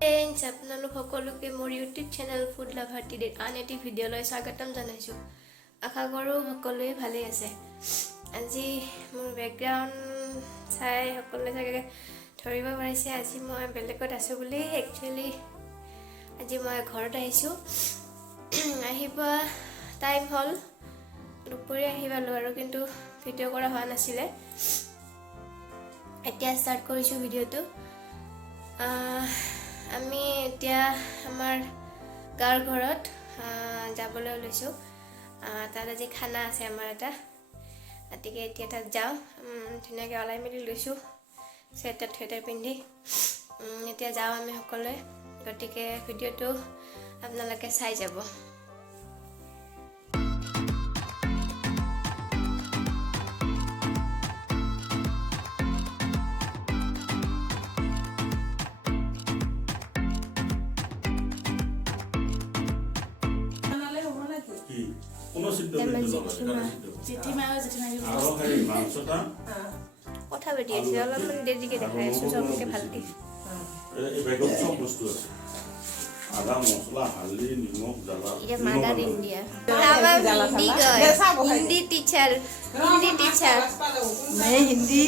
Friends আপোনালোক সকলোকে মোৰ ইউটিউব চেনেল foodloverTD আন এটি ভিডিঅ'লৈ স্বাগতম জনাইছো। আশা কৰো সকলোৱে ভালে আছে। আজি মোৰ ব্যাকগ্ৰাউণ্ড চাই সকলোৱে চাগে ধৰিব পাৰিছে আজি মই বেলেগত আছো বুলি। একচুয়ালি আজি মই ঘৰত আহিছো। আহিবা টাইম হল দুপৰীয়া আহিবালো আৰু কিন্তু ভিডিঅ' কৰা হোৱা নাছিলে। এতিয়া স্টাৰ্ট কৰিছো ভিডিঅ'টো। আমি এতিয়া আমাৰ গাঁৱৰ ঘৰত যাবলৈ লৈছো। তাত আজি খানা আছে আমাৰ এটা, গতিকে এতিয়া তাত যাওঁ। ধুনীয়াকৈ ওলাই মেলি লৈছো চুৱেটাৰ থুৱেটাৰ পিন্ধি। এতিয়া যাওঁ আমি সকলোৱে, গতিকে ভিডিঅ'টো আপোনালোকে চাই যাব। কথা পাতি আছে অলপমান দেৰিকে দেখাই আছো চবকে ভালকে। এই বেগত সব বস্তু আছে, আদা মছলা হালদি নিমখ জ্বালা। ये मदर इंडिया हिंदी टीचर मैं हिंदी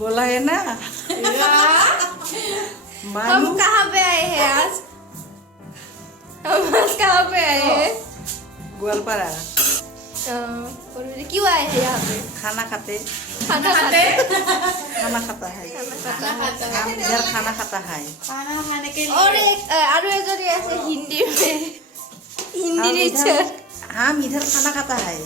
बोला है ना। हम कहाँ पे आए हैं आज? हम आज कहाँ पे आए हैं? गोलपारा। क्यों आए हैं यहाँ पे? खाना खाते खाना खाते खाना खाता है हम इधर खाना खाता है। खाना खाने के लिए और एक ऐसे हिंदी में हिंदी टीचर हम इधर खाना खाता है।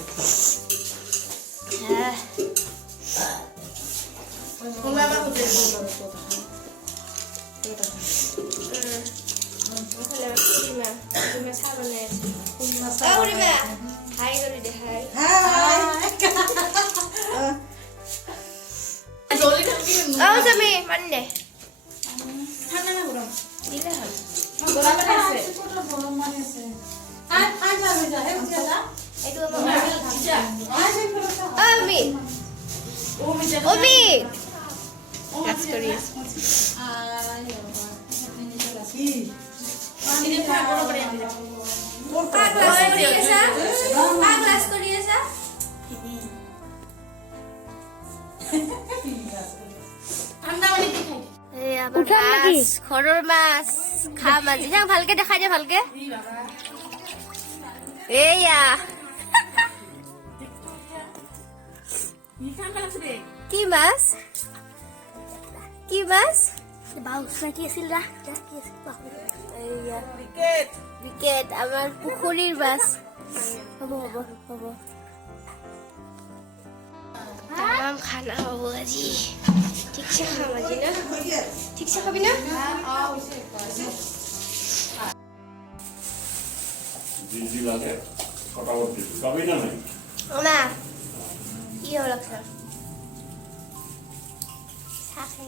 हाय करी दे हाय आओ समी मन्ने ঠান্ডা না গরম দিলে হল গরম আছে ছোট গরম মানে আছে আই যাবে যা হে যা এটু আমার যা আমি ওমি কাজ করি কি পানি খা বড় করে আনি দে গ্লাস করিয়েছা ঠান্ডা পানি দি খাই এই আবার মাছ খৰৰ মাছ খা মাজি যা ভালকে দেখাই দে ভালকে এইয়া কি মাছ বাউস নাকি আছিল রা কি আছিল এইয়া বিকেট আমার পুখুরির মাছ হবো তামাম খানা হবো আজি। ঠিকছে খাম আজি না? ঠিকছে খাবি না? দিদি লাগে ফটাফট দিবি খাবি না নাই না কি হলো লাগছে সাথে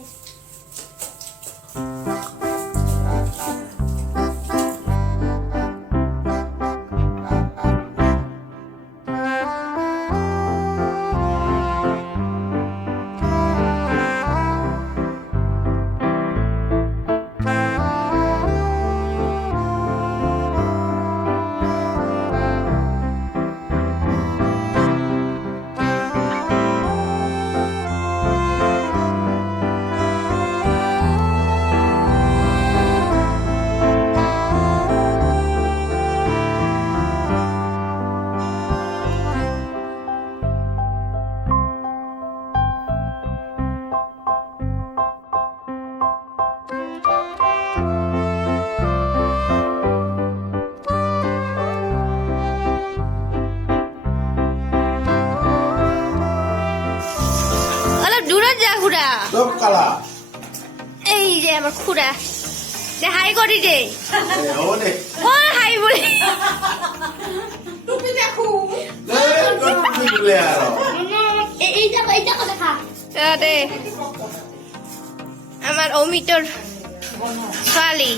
সব কালা এই যে আমার খুড়া দে হাই করি দে ও দে ও হাই বলি টুপি দেখো দে টুপি বলে আর এইটা কথা খা দে আমার অমিতর ছোৱালী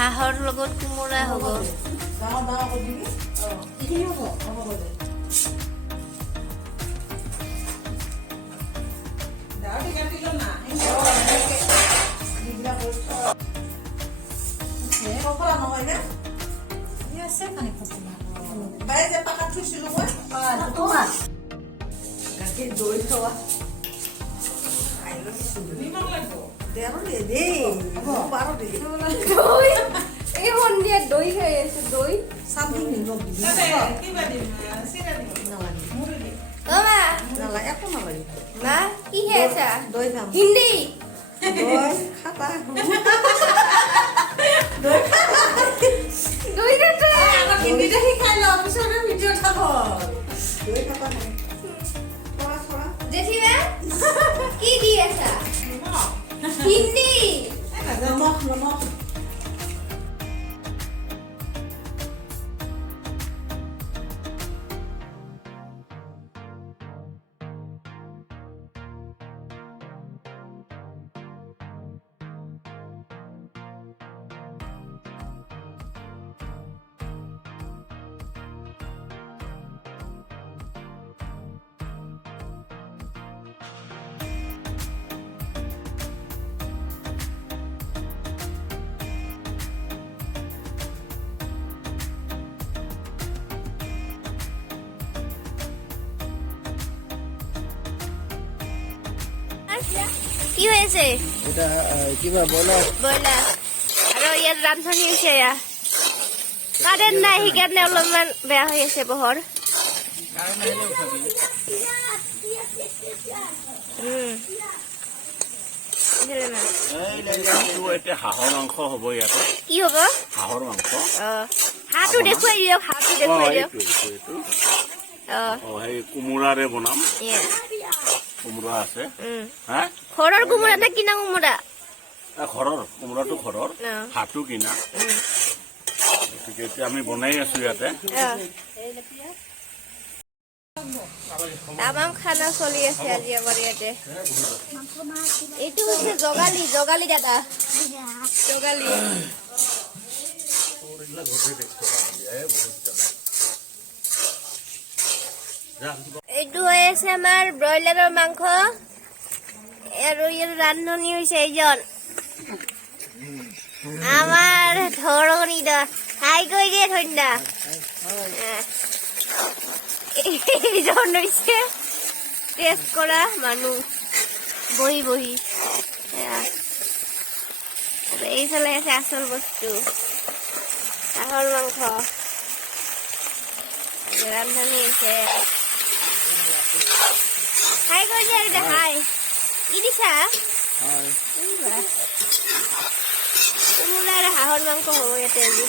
হাঁহৰ লগত কোমোৰা হ'ব এই সন্ধিয়া দৈ খাই আছে দৈ মা কি খাই আছা হিন্দী দৈ হিন্দীতে শিকাই লওঁ পিছতে ভিডিঅ' চাব জেঠিমা কি দি আছা হিন্দী কি হয়েছে এটা কিবা বয়লার ব্ৰইলাৰ আৰু ইয়াত ৰান্ধনি হৈছে এয়া কাৰেণ্ট নাই সেইকাৰণে অলপমান বেয়া হৈ আছে পোহৰ হাঁহৰ মাংস হ'ব ইয়াতে কি হ'ব হাঁহৰ মাংস হাঁহটো দেখুৱাই দিয়ক হাঁহটো দেখুৱাই দিয়ক সেই কোমোৰাৰে বনাম কোমোৰা আছে হা ঘৰৰ কোমোৰা নে কিনা কোমোৰা ঘৰৰ কোমোৰাটো ঘৰৰ হাঁহটো কিনা গতিকে এতিয়া আমি বনাই আছো ইয়াতে তামাম খানা চলি আছে আজি আমাৰ ইয়াতে এইটো হৈছে জগালি জগালি দাদা জগালি এইটো হৈ আছে আমাৰ ব্ৰইলাৰৰ মাংস আৰু ইয়াৰ ৰান্ধনি হৈছে এইজন আমাৰ ধৰণী দা হাই কৈ দিয়ে ধন্যা এইজন হৈছে টেষ্ট কৰা মানুহ বহি বহি এইফালে আছে আচল বস্তু হাঁহৰ মাংস ৰান্ধনি হৈছে হাই কৈ দিয়া আৰু হাই কি দিছা কোমোৰা আৰু হাঁহৰ মাংস হ'ব ইয়াতে আজি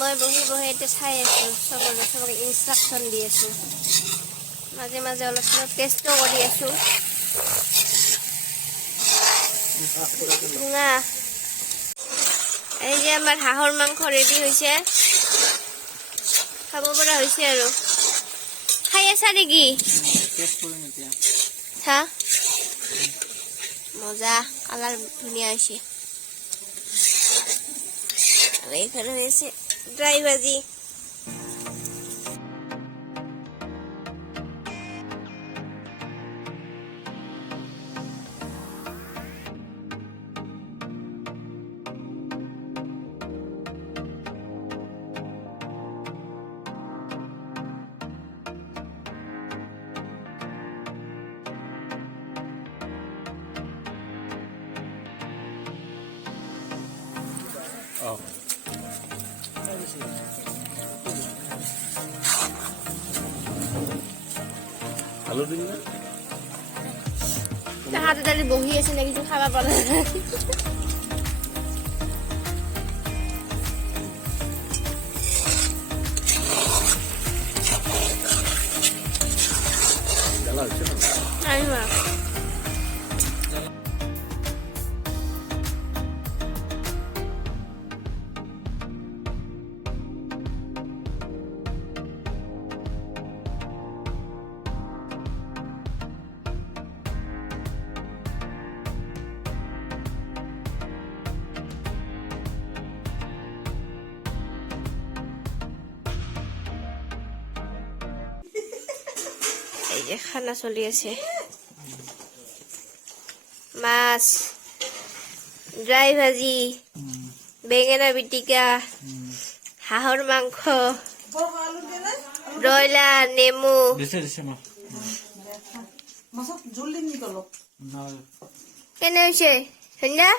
মই বহি বহি এতিয়া চাই আছো চবকে ইনষ্ট্ৰাকশ্যন দি আছো মাজে মাজে অলপ চলপ টেষ্টো কৰি আছো এই যে আমাৰ হাঁহৰ মাংস ৰেডি হৈছে খাব পৰা হৈছে আৰু খাই আছা নেকি চা মজা কালাৰ ধুনীয়া হৈছে আৰু এইফালে হৈছে ড্ৰাই ভাজি আলু দিম না হাতে দাঁড়িয়ে বহি আছে না কিছু খাবার পালা যে খানা চলি আছে মাছ ড্ৰাই ভাজি বেঙেনা পিটিকা হাঁহৰ মাংস ব্ৰইলাৰ নেমু কেনে হৈছে সন্ধ্যা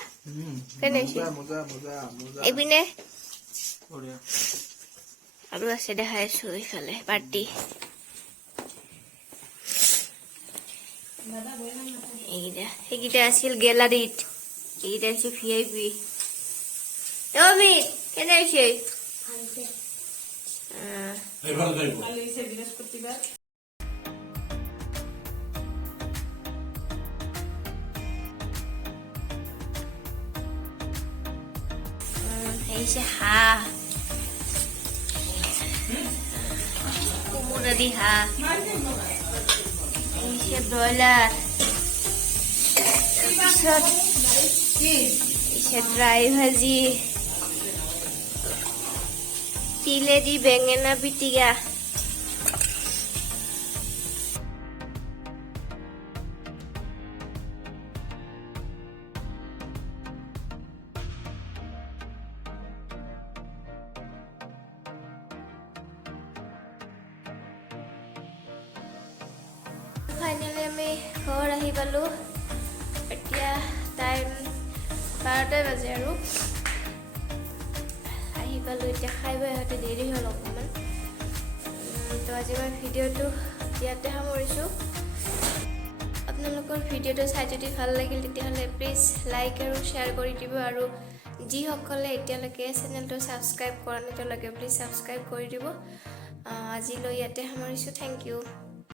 কেনে হৈছে এইপিনে আৰু আছে দেখাই আছো এইফালে পাৰ্টি এইকেইটা আছিল গেলাৰীত এইকেইটা হৈছে VIP অমিত কেনে হৈছে এইছে হাঁহ কোমোৰা দি হাঁহ এইছে ব্ৰইলাৰ তাৰপিছত এইছে ড্ৰাই ভাজি তিলেদি বেঙেনা পিটিকা ফাইনেলি আমি ঘৰ আহি পালোঁ এতিয়া টাইম 12টা বাজে আৰু আহি পালোঁ এতিয়া খাই বৈ আহোঁতে দেৰি হ'ল অকণমান তো আজি মই ভিডিঅ'টো ইয়াতে সামৰিছোঁ আপোনালোকৰ ভিডিঅ'টো চাই যদি ভাল লাগিল তেতিয়াহ'লে প্লিজ লাইক আৰু শ্বেয়াৰ কৰি দিব আৰু যিসকলে এতিয়ালৈকে চেনেলটো ছাবস্ক্ৰাইব কৰা নাই তেওঁলোকে প্লিজ ছাবস্ক্ৰাইব কৰি দিব আজিলৈ ইয়াতে সামৰিছোঁ থেংক ইউ